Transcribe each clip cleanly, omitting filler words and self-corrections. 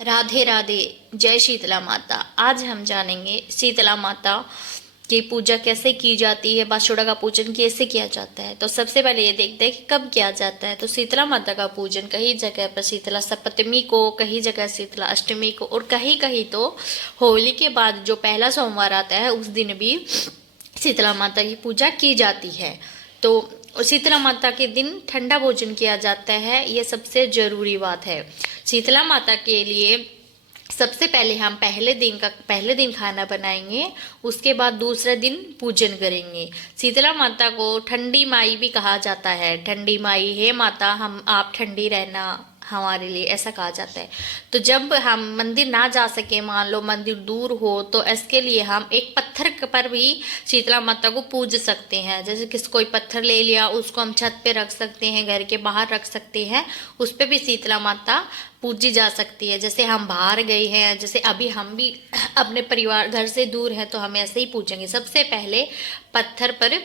राधे राधे। जय शीतला माता। आज हम जानेंगे शीतला माता की पूजा कैसे की जाती है, बासुड़ा का पूजन कैसे किया जाता है। तो सबसे पहले ये देखते हैं कि कब किया जाता है। तो शीतला माता का पूजन कई जगह पर शीतला सप्तमी को, कई जगह शीतला अष्टमी को और कहीं कहीं तो होली के बाद जो पहला सोमवार आता है उस दिन भी शीतला माता की पूजा की जाती है। तो शीतला माता के दिन ठंडा भोजन किया जाता है, ये सबसे जरूरी बात है। शीतला माता के लिए सबसे पहले हम पहले दिन खाना बनाएंगे, उसके बाद दूसरे दिन पूजन करेंगे। शीतला माता को ठंडी माई भी कहा जाता है। ठंडी माई है माता, हम आप ठंडी रहना हमारे लिए, ऐसा कहा जाता है। तो जब हम मंदिर ना जा सके, मान लो मंदिर दूर हो, तो इसके लिए हम एक पत्थर पर भी शीतला माता को पूज सकते हैं। जैसे कोई पत्थर ले लिया, उसको हम छत पे रख सकते हैं, घर के बाहर रख सकते हैं, उस पर भी शीतला माता पूजी जा सकती है। जैसे हम बाहर गए हैं, जैसे अभी हम भी अपने परिवार घर से दूर हैं, तो हम ऐसे ही पूजेंगे। सबसे पहले पत्थर पर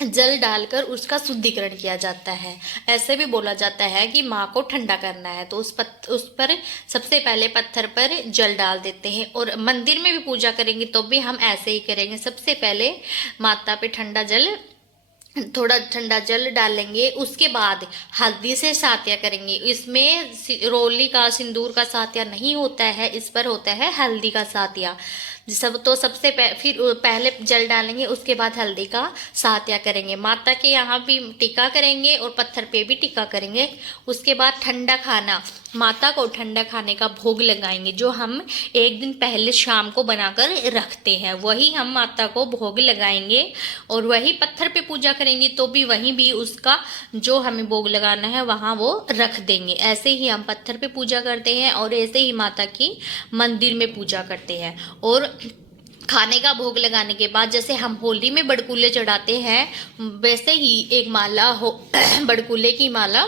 जल डालकर उसका शुद्धिकरण किया जाता है। ऐसे भी बोला जाता है कि माँ को ठंडा करना है, तो उस पर सबसे पहले पत्थर पर जल डाल देते हैं। और मंदिर में भी पूजा करेंगे तो भी हम ऐसे ही करेंगे। सबसे पहले माता पे थोड़ा ठंडा जल डालेंगे, उसके बाद हल्दी से सात्या करेंगे। इसमें रोली का, सिंदूर का सात्या नहीं होता है, इस पर होता है हल्दी का सात्या। सबसे फिर पहले जल डालेंगे, उसके बाद हल्दी का सात्या करेंगे। माता के यहाँ भी टीका करेंगे और पत्थर पे भी टीका करेंगे। उसके बाद ठंडा खाना, माता को ठंडा खाने का भोग लगाएंगे, जो हम एक दिन पहले शाम को बनाकर रखते हैं, वही हम माता को भोग लगाएंगे। और वही पत्थर पे पूजा करेंगे तो भी वहीं भी उसका जो हमें भोग लगाना है वहाँ वो रख देंगे। ऐसे ही हम पत्थर पे पूजा करते हैं और ऐसे ही माता की मंदिर में पूजा करते हैं। और खाने का भोग लगाने के बाद जैसे हम होली में बड़कूले चढ़ाते हैं, वैसे ही एक माला हो बड़कूले की माला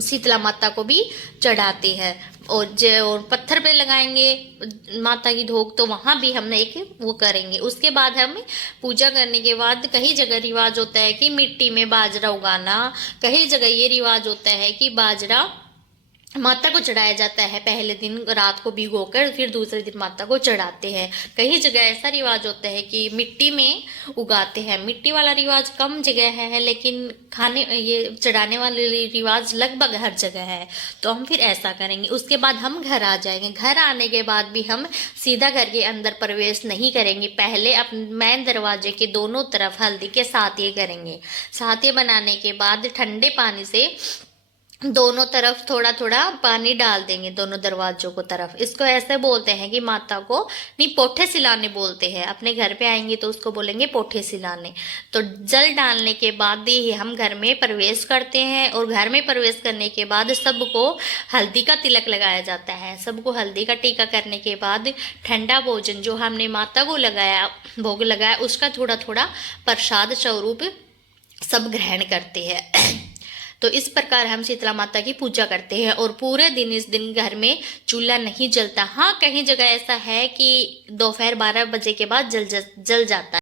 शीतला माता को भी चढ़ाते हैं। और पत्थर पे लगाएंगे माता की धोक, तो वहाँ भी हम एक वो करेंगे। उसके बाद हम पूजा करने के बाद कई जगह रिवाज होता है कि मिट्टी में बाजरा उगाना, कई जगह ये रिवाज होता है कि बाजरा माता को चढ़ाया जाता है। पहले दिन रात को भिगोकर फिर दूसरे दिन माता को चढ़ाते हैं। कई जगह ऐसा रिवाज होता है कि मिट्टी में उगाते हैं। मिट्टी वाला रिवाज कम जगह है, लेकिन खाने ये चढ़ाने वाले रिवाज लगभग हर जगह है। तो हम फिर ऐसा करेंगे। उसके बाद हम घर आ जाएंगे। घर आने के बाद भी हम सीधा घर के अंदर प्रवेश नहीं करेंगे। पहले अपने मेन दरवाजे के दोनों तरफ हल्दी के साथिये करेंगे। साथिये बनाने के बाद ठंडे पानी से दोनों तरफ थोड़ा थोड़ा पानी डाल देंगे, दोनों दरवाजों को तरफ। इसको ऐसे बोलते हैं कि माता को नहीं, पोठे सिलाने बोलते हैं। अपने घर पे आएंगे तो उसको बोलेंगे पोठे सिलाने। तो जल डालने के बाद ही हम घर में प्रवेश करते हैं। और घर में प्रवेश करने के बाद सबको हल्दी का तिलक लगाया जाता है। सबको हल्दी का टीका करने के बाद ठंडा भोजन जो हमने माता को भोग लगाया, उसका थोड़ा थोड़ा प्रसाद स्वरूप सब ग्रहण करते हैं। तो इस प्रकार हम शीतला माता की पूजा करते हैं। और पूरे दिन इस दिन घर में चूल्हा नहीं जलता। हाँ, कहीं जगह ऐसा है कि दोपहर 12 बजे के बाद जल जाता है।